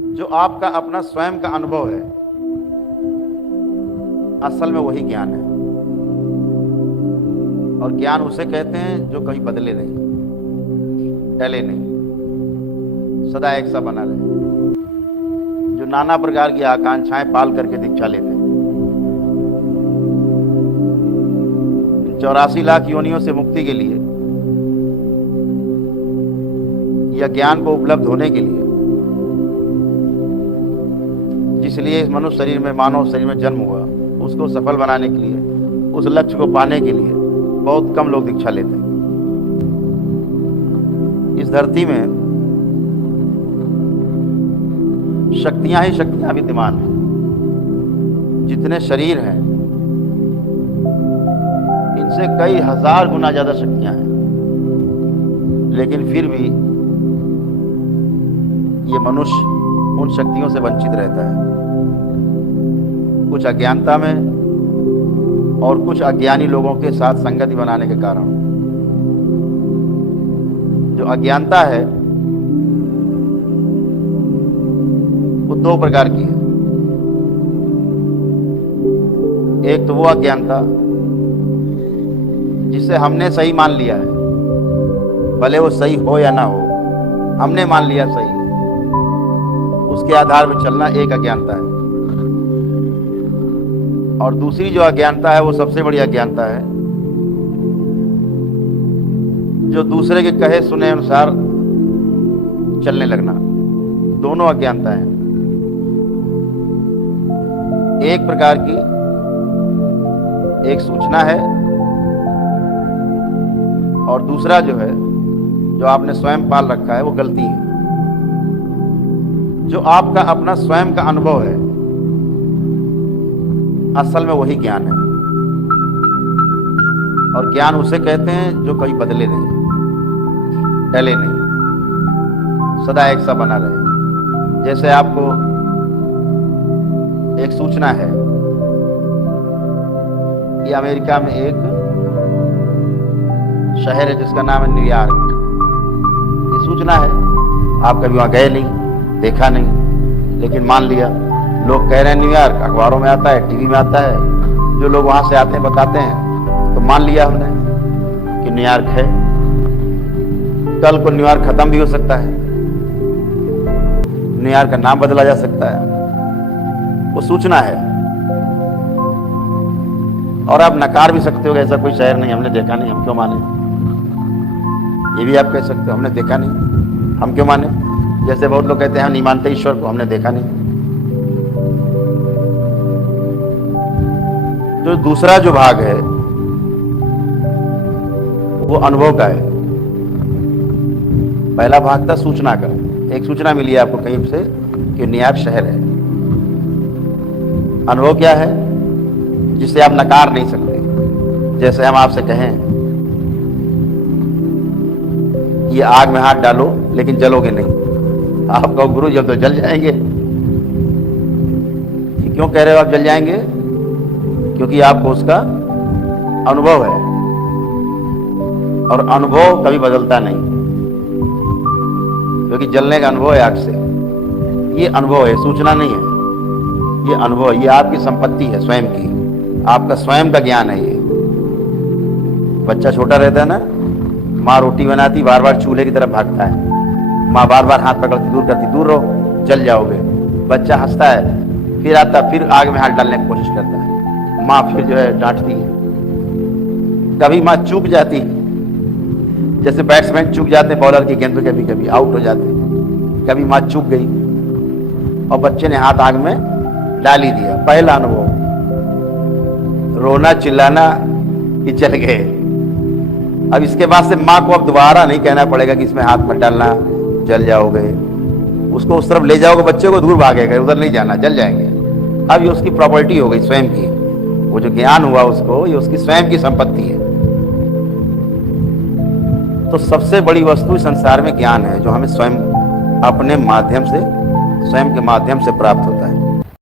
जो आपका अपना स्वयं का अनुभव है, असल में वही ज्ञान है। और ज्ञान उसे कहते हैं जो कभी बदले नहीं, टले नहीं, सदा एक सा बना रहे, जो नाना प्रकार की आकांक्षाएं पाल करके दीक्षा लेते हैं। 84 लाख योनियों से मुक्ति के लिए या ज्ञान को उपलब्ध होने के लिए, जिसलिए इस मनुष्य शरीर में, मानव शरीर में जन्म हुआ, उसको सफल बनाने के लिए, उस लक्ष्य को पाने के लिए बहुत कम लोग दीक्षा लेते हैं। इस धरती में शक्तियां ही शक्तियां विद्यमान हैं। जितने शरीर हैं, इनसे कई हजार गुना ज्यादा शक्तियां हैं, लेकिन फिर भी ये मनुष्य उन शक्तियों से वंचित रहता है, कुछ अज्ञानता में और कुछ अज्ञानी लोगों के साथ संगति बनाने के कारण। जो अज्ञानता है वो दो प्रकार की है। एक तो वो अज्ञानता जिसे हमने सही मान लिया है, भले वो सही हो या ना हो, हमने मान लिया सही, उसके आधार पर चलना एक अज्ञानता है। और दूसरी जो अज्ञानता है वो सबसे बड़ी अज्ञानता है, जो दूसरे के कहे सुने अनुसार चलने लगना। दोनों अज्ञानता है। एक प्रकार की एक सूचना है, और दूसरा जो है, जो आपने स्वयं पाल रखा है, वो गलती है। जो आपका अपना स्वयं का अनुभव है, असल में वही ज्ञान है। और ज्ञान उसे कहते हैं जो कभी बदले नहीं, टले नहीं, सदा एक सा बना रहे। जैसे आपको एक सूचना है कि अमेरिका में एक शहर है जिसका नाम है न्यूयॉर्क। ये सूचना है, आप कभी वहां गए नहीं, देखा नहीं, लेकिन मान लिया। लोग कह रहे हैं न्यूयॉर्क, अखबारों में आता है, टीवी में आता है, जो लोग वहां से आते हैं बताते हैं, तो मान लिया हमने कि न्यूयॉर्क है। कल को न्यूयॉर्क खत्म भी हो सकता है, न्यूयॉर्क का नाम बदला जा सकता है। वो सूचना है। और आप नकार भी सकते हो कि ऐसा कोई शहर नहीं, हमने देखा नहीं, हम क्यों माने। ये भी आप कह सकते हो, हमने देखा नहीं, हम क्यों माने। जैसे बहुत लोग कहते हैं हम नहीं मानते ईश्वर को, हमने देखा नहीं। जो दूसरा जो भाग है वो अनुभव का है। पहला भाग था सूचना का। एक सूचना मिली है आपको कहीं से कि न्यूयॉर्क शहर है। अनुभव क्या है, जिसे आप नकार नहीं सकते। जैसे हम आपसे कहें ये आग में हाथ डालो, लेकिन जलोगे नहीं। आप कहो गुरु जब तो जल जाएंगे। क्यों कह रहे हो आप जल जाएंगे? क्योंकि आपको उसका अनुभव है, और अनुभव कभी बदलता नहीं, क्योंकि जलने का अनुभव है आग से। ये अनुभव है, सूचना नहीं है। ये अनुभव है, ये आपकी संपत्ति है स्वयं की, आपका स्वयं का ज्ञान है। ये बच्चा छोटा रहता है ना, माँ रोटी बनाती, बार बार चूल्हे की तरफ भागता है, माँ बार बार हाथ पकड़ती, दूर करती, दूर रहो, जल जाओगे। बच्चा हंसता है, फिर आता, फिर आग में हाथ डालने की कोशिश करता है, माँ फिर जो है डांटती है। कभी माँ चूक जाती, जैसे बैट्समैन चूक जाते बॉलर की गेंद पे, कभी कभी आउट हो जाते, कभी माँ चूक गई और बच्चे ने हाथ आग में डाल ही दिया। पहला अनुभव, रोना चिल्लाना कि जल गए। अब इसके बाद से माँ को अब दोबारा नहीं कहना पड़ेगा कि इसमें हाथ मत डालना, जल जाओगे। उसको उस तरफ ले जाओगे, बच्चे को दूर भागेगा, उधर नहीं जाना, जल जाएंगे। अब ये उसकी प्रॉपर्टी हो गई स्वयं की। वो जो ज्ञान हुआ उसको, ये उसकी स्वयं की संपत्ति है। तो सबसे बड़ी वस्तु संसार में ज्ञान है, जो हमें स्वयं अपने माध्यम से, स्वयं के माध्यम से प्राप्त होता है।